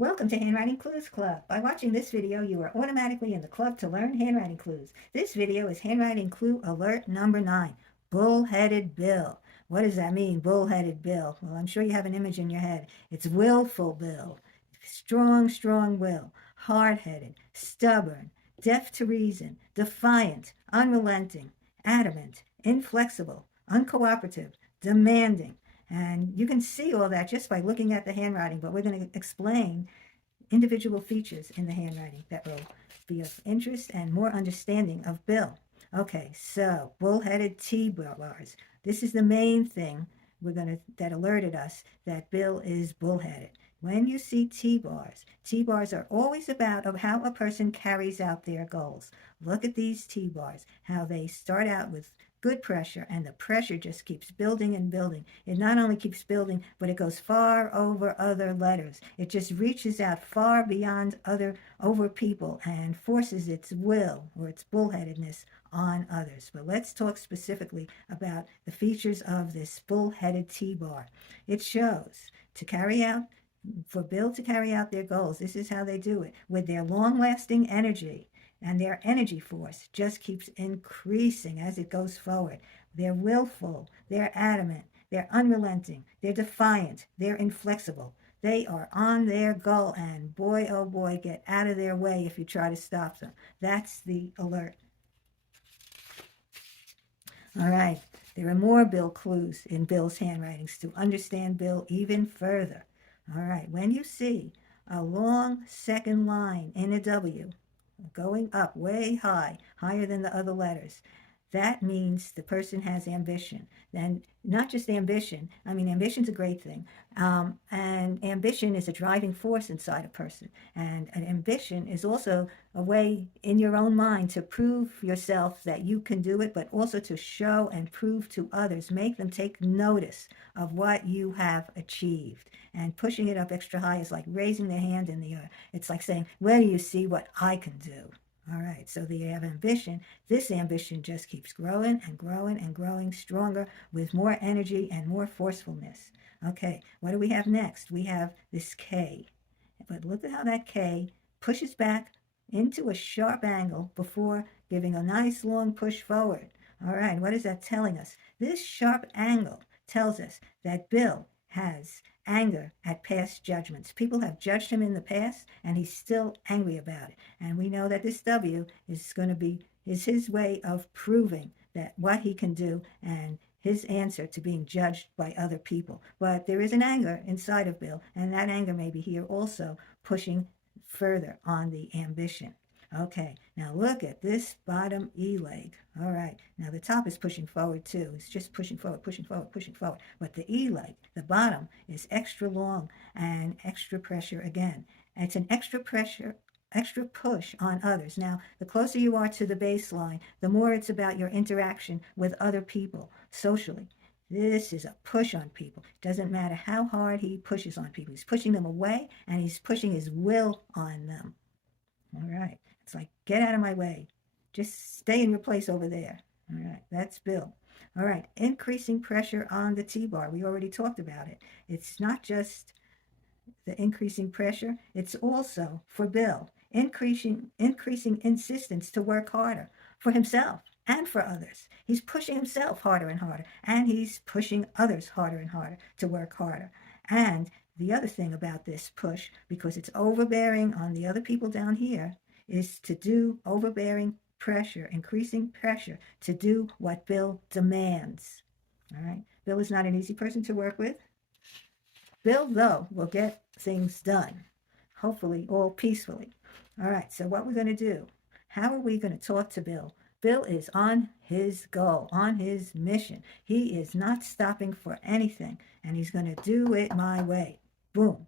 Welcome to Handwriting Clues Club. By watching this video, you are automatically in the club to learn handwriting clues. This video is Handwriting Clue Alert number 9, Bullheaded Bill. What does that mean, Bullheaded Bill? Well, I'm sure you have an image in your head. It's willful Bill. Strong, strong will. Hard-headed, stubborn, deaf to reason, defiant, unrelenting, adamant, inflexible, uncooperative, demanding. And you can see all that just by looking at the handwriting, but we're going to explain individual features in the handwriting that will be of interest and more understanding of Bill. Okay, so bullheaded T-bars. This is the main thing that alerted us that Bill is bullheaded. When you see T-bars, T-bars are always about of how a person carries out their goals. Look at these T-bars, how they start out with good pressure, and the pressure just keeps building and building. It not only keeps building, but it goes far over other letters. It just reaches out far beyond over people and forces its will or its bullheadedness on others. But let's talk specifically about the features of this bullheaded T-bar. It shows for Bill to carry out their goals, this is how they do it, with their long-lasting energy. And their energy force just keeps increasing as it goes forward. They're willful, they're adamant, they're unrelenting, they're defiant, they're inflexible. They are on their goal, and boy, oh boy, get out of their way if you try to stop them. That's the alert. All right, there are more Bill clues in Bill's handwritings to understand Bill even further. All right, when you see a long second line in a W, going up way high, higher than the other letters, that means the person has ambition. And not just ambition. I mean, ambition's a great thing. And ambition is a driving force inside a person. And an ambition is also a way in your own mind to prove yourself that you can do it, but also to show and prove to others, make them take notice of what you have achieved. And pushing it up extra high is like raising their hand in the air. It's like saying, well, you see what I can do. All right, so they have ambition. This ambition just keeps growing and growing and growing stronger with more energy and more forcefulness. Okay, what do we have next? We have this K. But look at how that K pushes back into a sharp angle before giving a nice long push forward. All right, what is that telling us? This sharp angle tells us that Bill has anger at past judgments. People have judged him in the past, and he's still angry about it. And we know that this W is his way of proving that what he can do and his answer to being judged by other people. But there is an anger inside of Bill, and that anger may be here also pushing further on the ambition. Okay, now look at this bottom E leg. All right, now the top is pushing forward too. It's just pushing forward, pushing forward, pushing forward. But the E leg, the bottom, is extra long and extra pressure again. And it's an extra pressure, extra push on others. Now, the closer you are to the baseline, the more it's about your interaction with other people socially. This is a push on people. It doesn't matter how hard he pushes on people. He's pushing them away, and he's pushing his will on them. All right. It's like, get out of my way. Just stay in your place over there. All right. That's Bill. All right. Increasing pressure on the T-bar. We already talked about it. It's not just the increasing pressure. It's also, for Bill, increasing insistence to work harder for himself and for others. He's pushing himself harder and harder, and he's pushing others harder and harder to work harder. And the other thing about this push, because it's overbearing on the other people down here, is to do overbearing pressure, increasing pressure to do what Bill demands. All right. Bill is not an easy person to work with. Bill, though, will get things done, hopefully all peacefully. All right, so what we're going to do, how are we going to talk to Bill? Bill is on his goal, on his mission. He is not stopping for anything, and he's going to do it my way. Boom.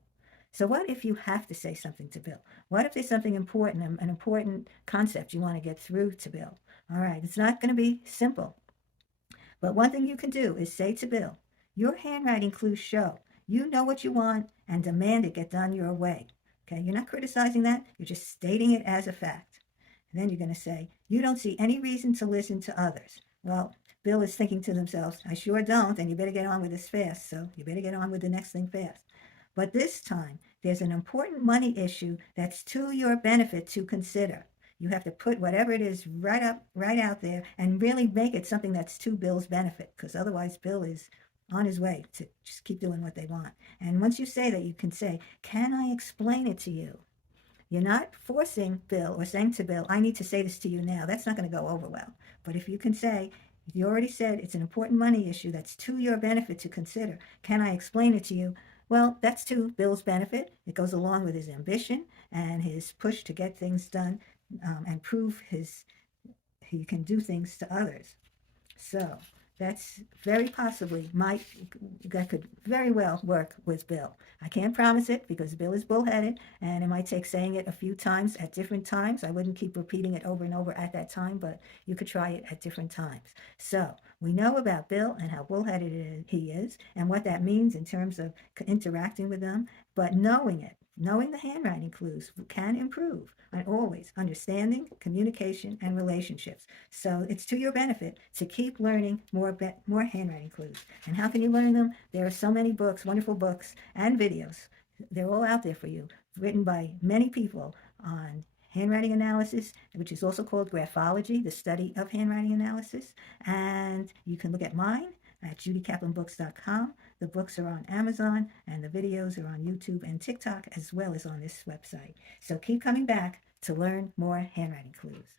So what if you have to say something to Bill? What if there's something important, an important concept you want to get through to Bill? All right, it's not going to be simple. But one thing you can do is say to Bill, your handwriting clues show you know what you want and demand it get done your way. Okay, you're not criticizing that. You're just stating it as a fact. And then you're going to say, you don't see any reason to listen to others. Well, Bill is thinking to themselves, I sure don't, and you better get on with this fast. So you better get on with the next thing fast. But this time, there's an important money issue that's to your benefit to consider. You have to put whatever it is right out there, and really make it something that's to Bill's benefit, because otherwise Bill is on his way to just keep doing what they want. And once you say that, you can say, "Can I explain it to you?" You're not forcing Bill or saying to Bill, "I need to say this to you now." That's not going to go over well. But if you can say, "You already said it's an important money issue that's to your benefit to consider. Can I explain it to you?" Well, that's to Bill's benefit. It goes along with his ambition and his push to get things done, and prove he can do things to others. So that's very possibly that could very well work with Bill. I can't promise it because Bill is bullheaded, and it might take saying it a few times at different times. I wouldn't keep repeating it over and over at that time, but you could try it at different times. So we know about Bill and how bullheaded he is, and what that means in terms of interacting with them. But knowing the handwriting clues can improve on always understanding, communication, and relationships. So it's to your benefit to keep learning more handwriting clues. And how can you learn them? There are so many books, wonderful books, and videos. They're all out there for you, written by many people on handwriting analysis, which is also called graphology, the study of handwriting analysis. And you can look at mine at judykaplanbooks.com. The books are on Amazon, and the videos are on YouTube and TikTok, as well as on this website. So keep coming back to learn more handwriting clues.